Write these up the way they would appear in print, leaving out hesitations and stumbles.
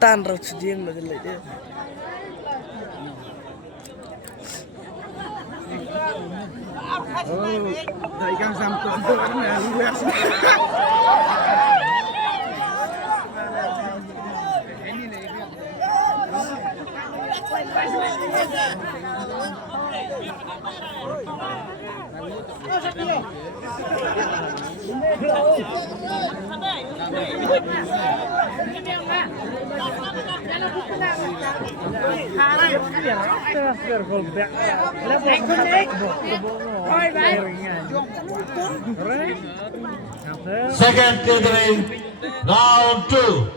tan rau sedang lagi dia. Thầy càng giảm cột vợ đó nè, Luis. Second gathering, round 2.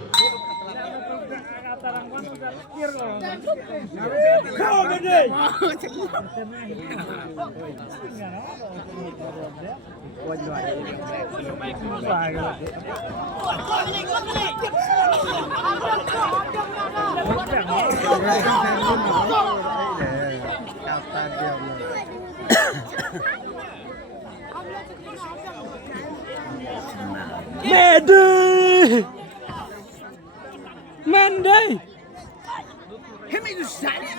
Mende. Hemi tu sana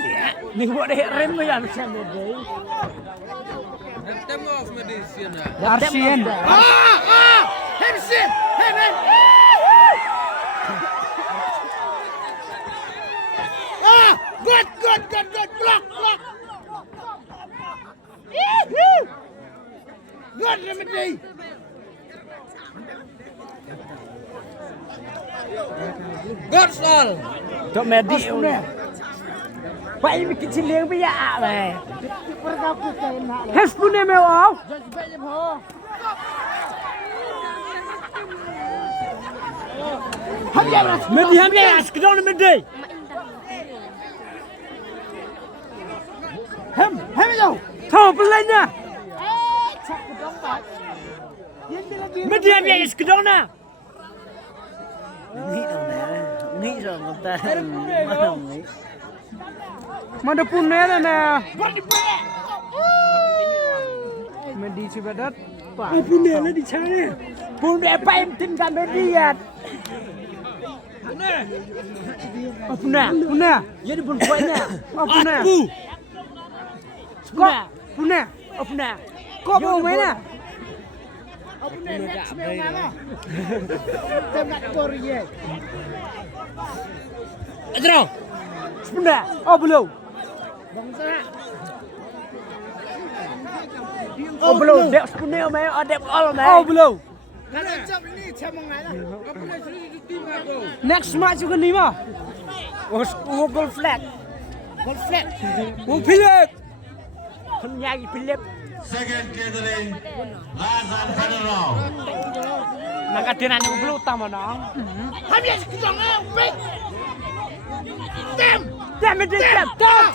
dia. Ni buat deh rem ke yang macam ni. Tem off medicine dah. Darsian. Hem sim. Hem. Good. Block. Good remedy. Good all. Tok medis ni. Pak ini kecil yang biar lah. Has pun ni mewah. Hamdi, sekedar medi. Hem itu. Tahu pelanya. Medi sekedar na. Nghĩ đâu nè, nghĩ rồi người ta bắt đầu nghĩ. Mà được phun nè nè. Mình đi trên đất. Phun nè nó đi chơi nè. Phun nè bay em tinกันđi à. Phun nè. Jadi phun quay nè. Phun nè. Phun nè. Phun nè. Có bao mấy nè. Apa ni nak smell mana? Kita nak Korea. Adro. Sebentar. Oh belum. Bangsa. Oh belum. Dek sebentar mai. Dek all mai. Oh belum. Kalau jam ni macam mana lah? Apa ni sini di tim aku? Next match juga ni mah. Oh goal flag. Goal flag. Oh Philip. Kan nyari Philip. Second gathering, last and final round. Nak kadiran yang belum utama dong. Habis kita ngepek. Dem. Good.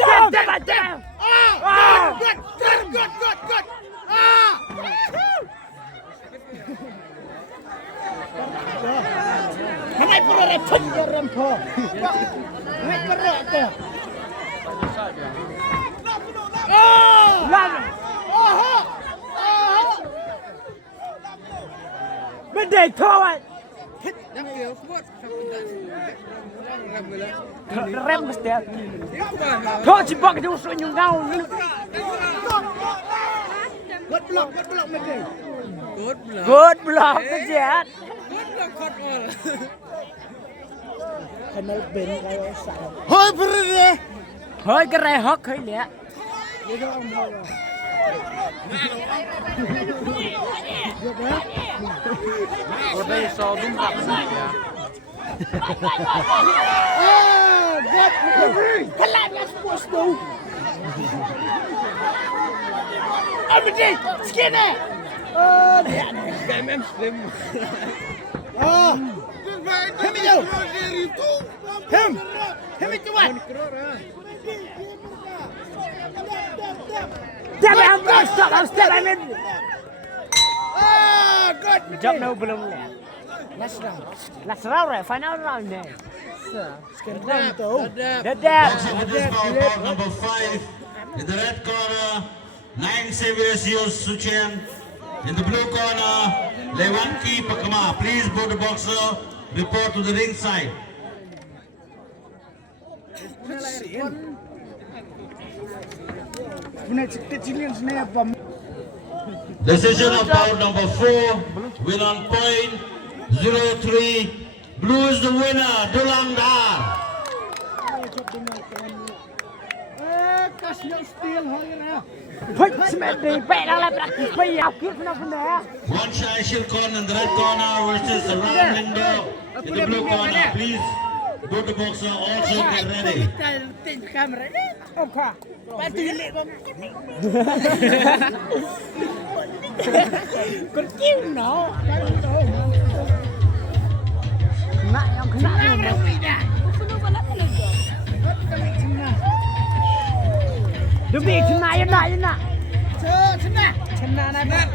Hangai perlu repot rempo. Hangai perlu tu. Mendek thôi. Yang dia buat Rem mesti. Kau cipok dia usul nyungau. Good block mendek. Good block kejat. Good block cut all. Kenal ben kaya sah. Hoi perlu. Hoi kerai hok hoi lihat. Udah iso dumpak ya. Good. Kelak dia supposed to. Ambil skinny. Dia. Game slim. Hem itu. Hem itu what? Step amin. Good. Jump no belum lihat. Last round right, final round ni. Sekarang tu. Dadah. Boxing with this bout number 5 in the red corner, 9 Saviors Suchen. In the blue corner, Lewanki Pakama, please border boxer, report to the ring side. Decision of bout number 4, win on point 0-3. Blue is the winner, Dulang Dar. One shy Shilkon in the red corner versus Ram Lindo in the blue corner. Please, border boxer also get ready. Con kêu nó Đừng bị chân này yên lại chân này nè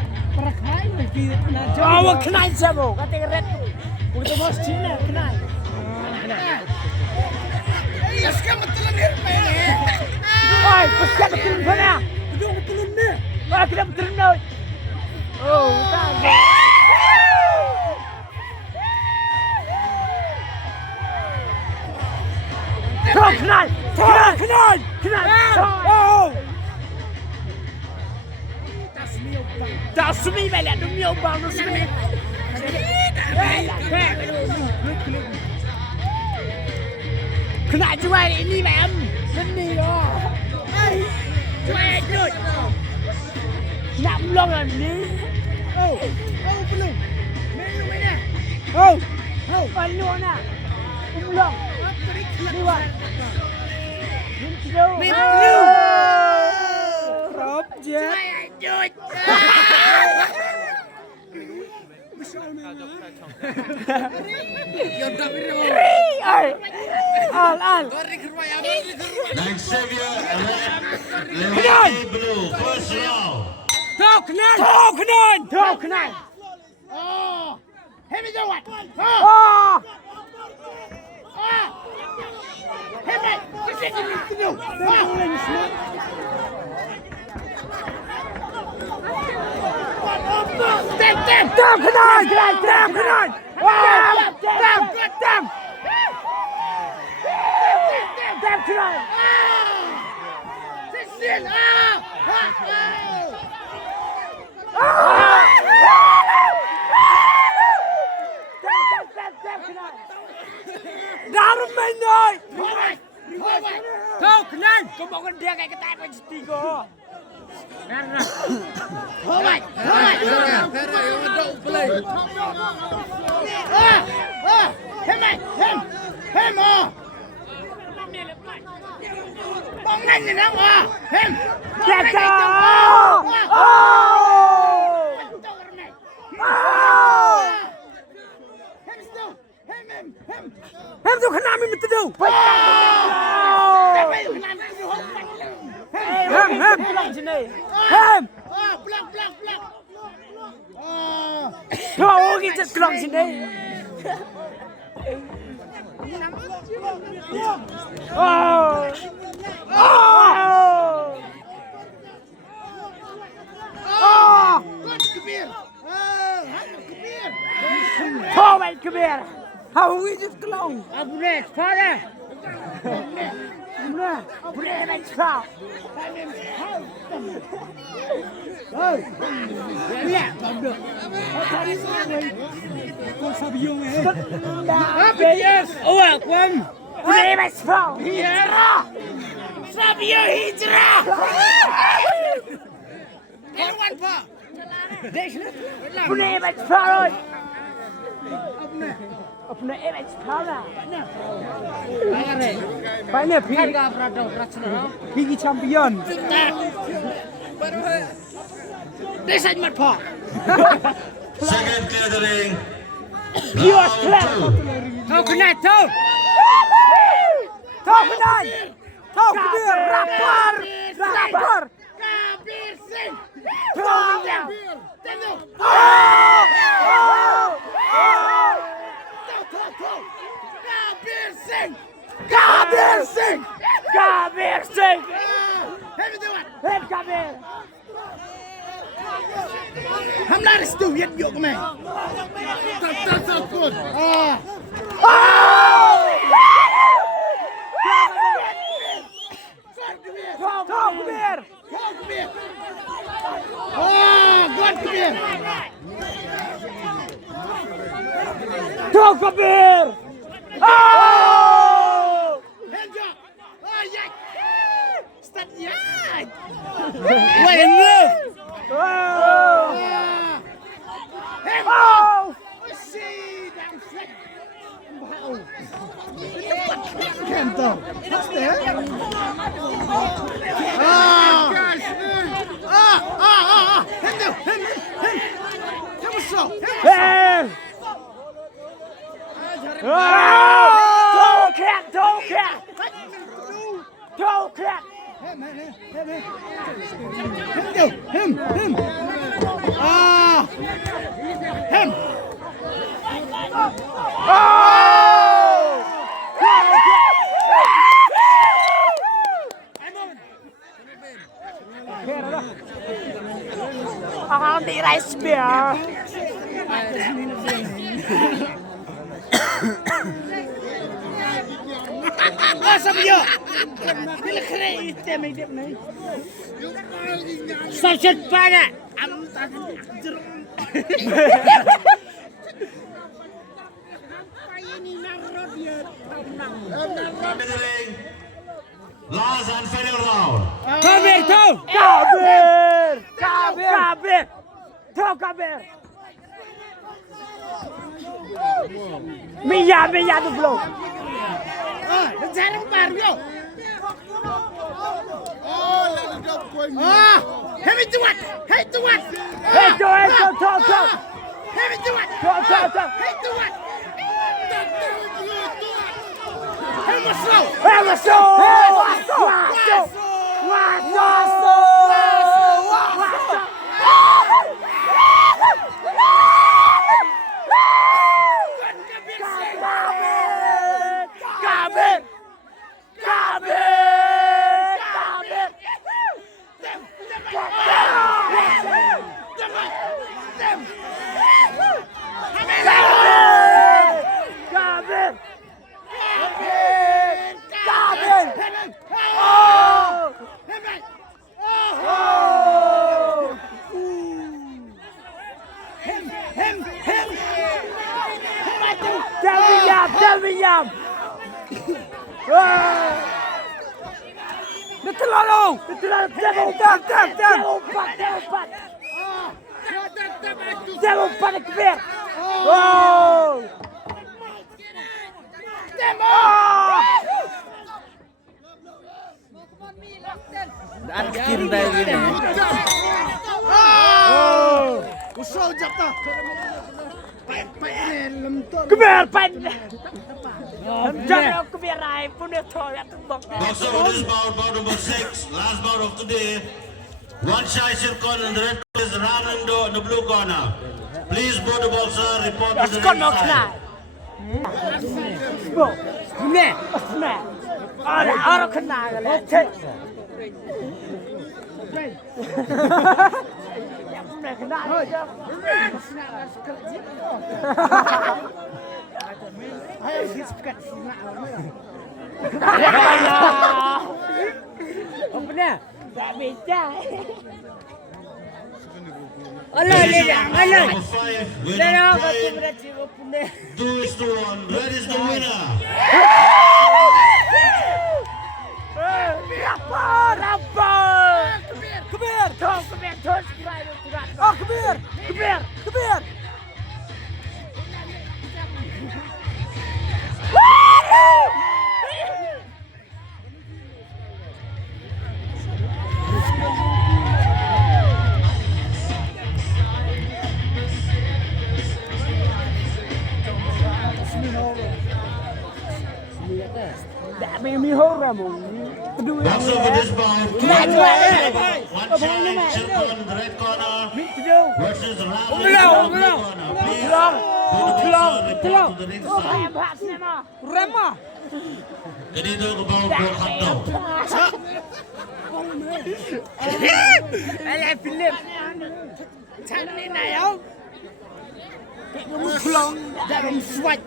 Oh, what can I say? What they red? What the most chin? Can I? Yes, come to the near me. Oi, what's that betul mana? Don't betul ni. Wah, kita betul ni. Oh, tak. Kenal. Oh. Das sumi balik, demi obang tu sumi. Kenal Jowai ini mem, ini oh. Jowai good. Nak Pynlong ni. Oh, belum. Menu mana? Oh, Pynlong nak. Pynlong. Ni wah. Mynta. Rob je. Good. Al. Next savior, Lewanki blue, first round. Talk kenal. Oh, hemi jawat. Oh. Hemi, kita ni tu. Tem. Kenal. Tem kenal. Session. Darum menoi. Hoi. Kau kenal? Kau bangun dia kayak ketai kau tiga. Hoi. Hem. Bangun ni nak hem. Jaga. Hem tu kenal Mynta tu. Hem pulang sini. Hem. Pulang. Kau kita pulang sini. Kom hier. Hou je het klong? Abonneer, vader. Abonneer met vrouw. Ja, abonneer. Kom sabi yung yes. Oh, kom. Abonneer met vrouw. Hijra. Sabi yung hijra. Ewan pa. Abonneer met vrouw. अपने MH खाना पहले फिगी champion This is my part. Second clear the ring. Yours Round clear. 2. Talk net, talk. Rapper. Kabir Singh. Talk. Kabir Singh. Hem tu. Hem Kabir. Ham laris tu yet yok Kameit. That's so good. Kameit. God, come here. Kameit. Hands up. Yeah. Start, yeah. Wait a minute. See, damn flat. Wow. Canto. What's there? Him. So. Him. Him. Ang di rice beer. Sabi niyo. Bila kena item na. Sachet pa na. Last and final round. Kameit. Minha do blow. Jarang baru. Heavy to what? Hey to what? Hey, go. Heavy to what? Go. Hey to what? Hey, what's up? Tell me yum. Betul. Devil panic bear. Oh. Cinta gini. Usau jata. Kebiar pan. Jangan kebiar rai pun dia tahu ya tumbang. Boxer for this bout number 6, last bout of today. One shy circle in the red corner is Ranando in the blue corner. Please both the boxer report to the ring side. Nah. Orang kenal kan. Ayo diskat simak. Apa ni? Tak beca. Alah. Number 5, winner Dah aku point. berarti apa ni? 2-1. Red is the winner. Kebir. Tak mimi hora mo. Boxer for this bout. One shy circle in the red corner versus Ranando in the blue corner. Please both the boxer report to the ring side. Rema. Ganito ko ba ang hotdog? Ala Philip. Chani na yun. một thằng đã bị xoay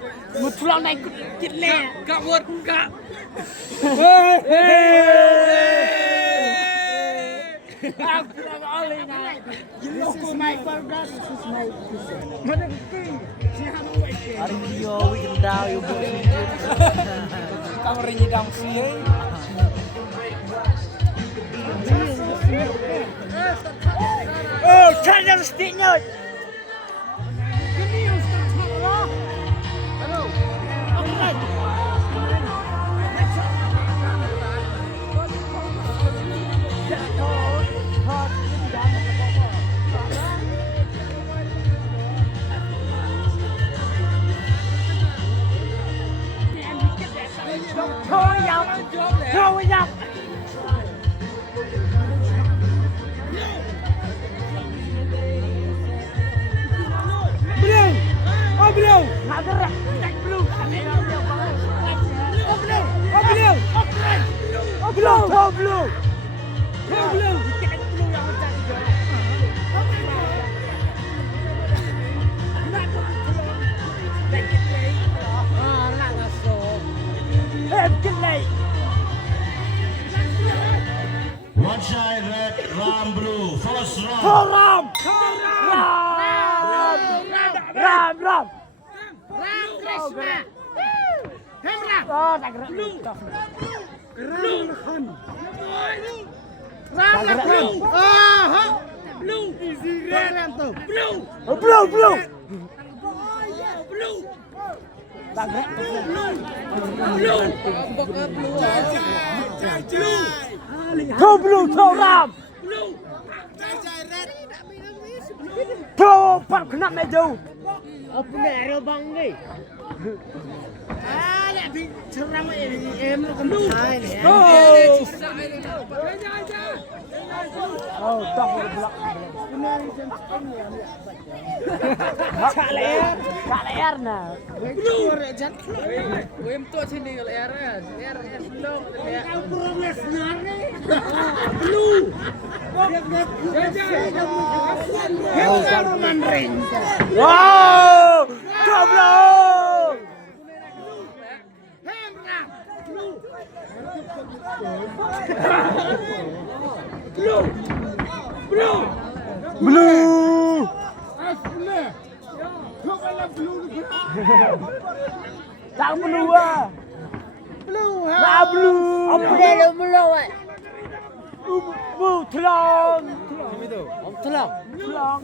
một thằng này chết lẹ Cả một cả. This is my burger. This is my pizza. Hari video weekend daw yung Kang rin dang siya. Oh, charger stick nyo. Thôi dọc. Thôi dọc. Blue. Oh blue. Nak gerak. Tak blue. Oh blue. Oh blue. Oh blue. Oh blue. Oh blue. Kita blue yang macam tu. One side red, Ram blue. First round. Ram. Ram. Ram Krishna. Hem Ram. Oh, tak gerak. Ram Lakhan. Ram Lakhan. Oh, blue. Easy red tu. Blue. Oh, blue. Blue. Tak gerak. Thô blue, thô ram. Thô pak nak meja. Apa ni ada bang ni? Nak pergi ceram em lu kan thai ni. Oh, tak boleh. Cak leher nah. Blue rejat. Em tu sini kalau air Shnong. Progress ni. Blue. Roman Reigns. Wow, goblok. Blue. Tak blue ah. Tak blue. Apa dia blue eh? Blue telong. Tolong. Telong.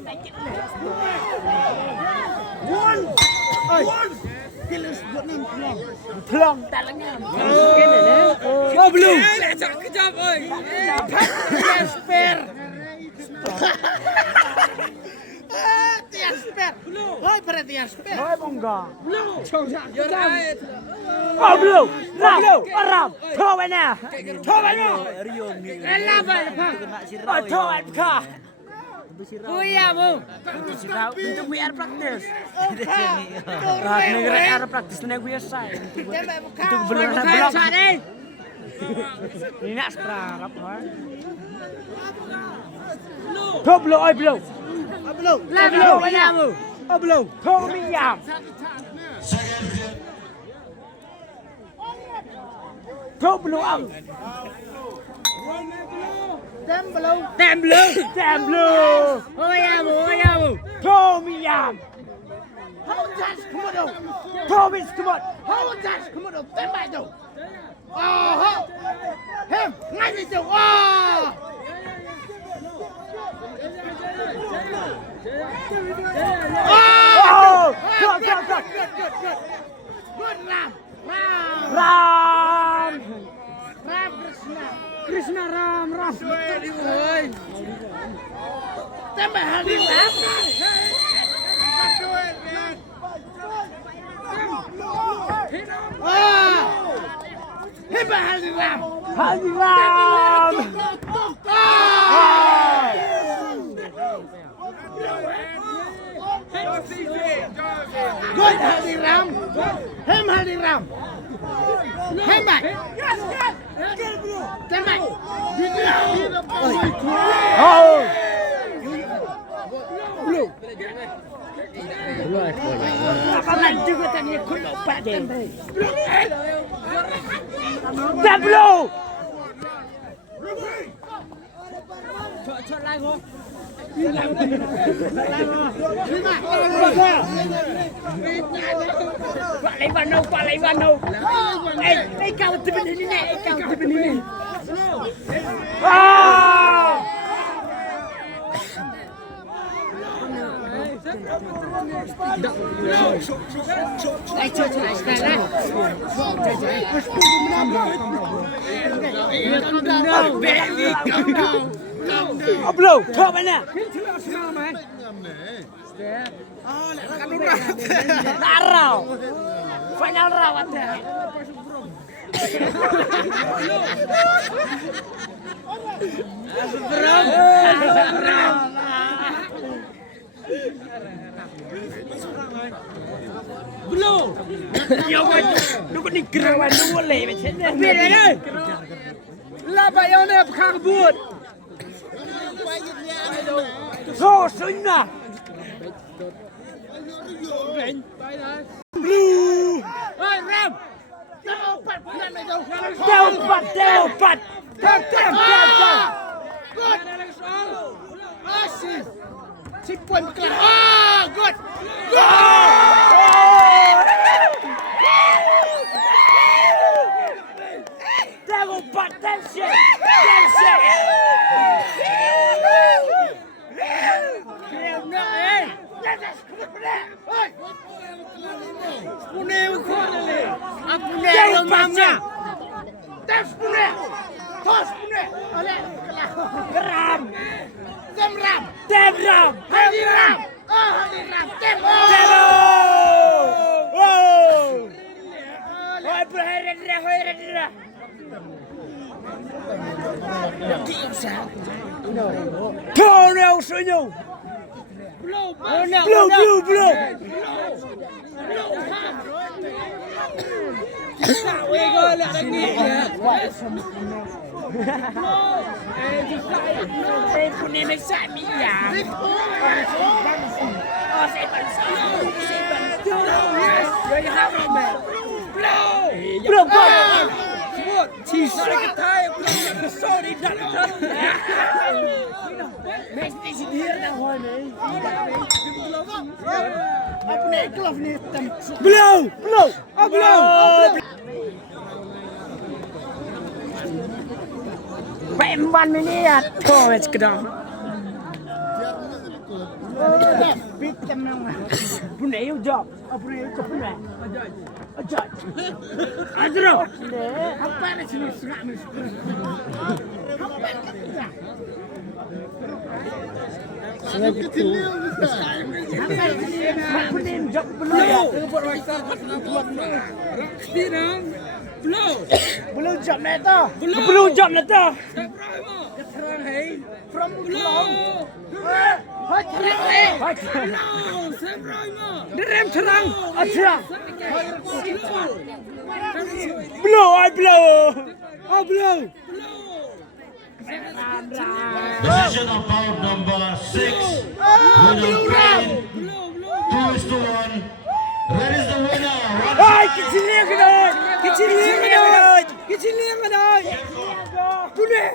One. Kilos buat ni tolong. Telong tak lengam. Oh blue. Cak kejap oi. Spare. Tiang spare. Hoi pada tiang spare. Oh, bongga. Your eye. Oh, blue. Ram. Thô vậy nè. Thô vậy nè. Elah apa? Oh, thô vậy kah. Kuya mo. Sirau untuk biar praktis. Negara ada praktis nego biasa. Untuk belum blok. Ini nak sekarang apa? Thô blue, oi blue. Blue. Lah blue mana mu? Oh blue. Thô minyak. Second clear. Thô blue ang. Tem blue. Oh ya mu. Thô minyak. Hold that, come on. Thô bis kemot. Hold that, come on. Tem baik tu. Oh. Hem, ngai ni tu. Oh. Oh! Good. Good Ram. Ram. Ram Krishna. Krishna Ram. Oi. Tem baik hari Ram. Oh. Hem baik hari Ram. Hari Ram. Good hari Ram. Hem hari Ram. Hem baik. Tem baik. Oh! Blue. Apa maju kau tanya kau lupa deh. Tablo. Chọn lại không? Quả lấy vào đâu? Ê, cao từ bên này nè, cao từ bên này. Đây chơi này. Belum, coba mana? Narau, final rawat dah. Belum. Yo, lu kau ni kerawan lu boleh macam ni. Biar ni. Lapa yang ni bukan kebut. So sünna. Blue. Oi Ram. Teopat. Tem. Good. Asyik. Si puan bukan. Good. Teopat, tension. Tornado sonho. Blow. Pemban ini ya, kau es kedong. Bitem nang. Punai ujab, punai ujab punai. Ajat. Adro. Apa ni sini serak ni? Sangat kecil. Punai ujab punai. Belum jam neta. Belum jam neta. From Pynlong. Hai terang. Derem terang. Aja. Blow. Decision of bout number 6. Winner Ukraine. 2-1. That is the winner. Hai kecil ni. Punai.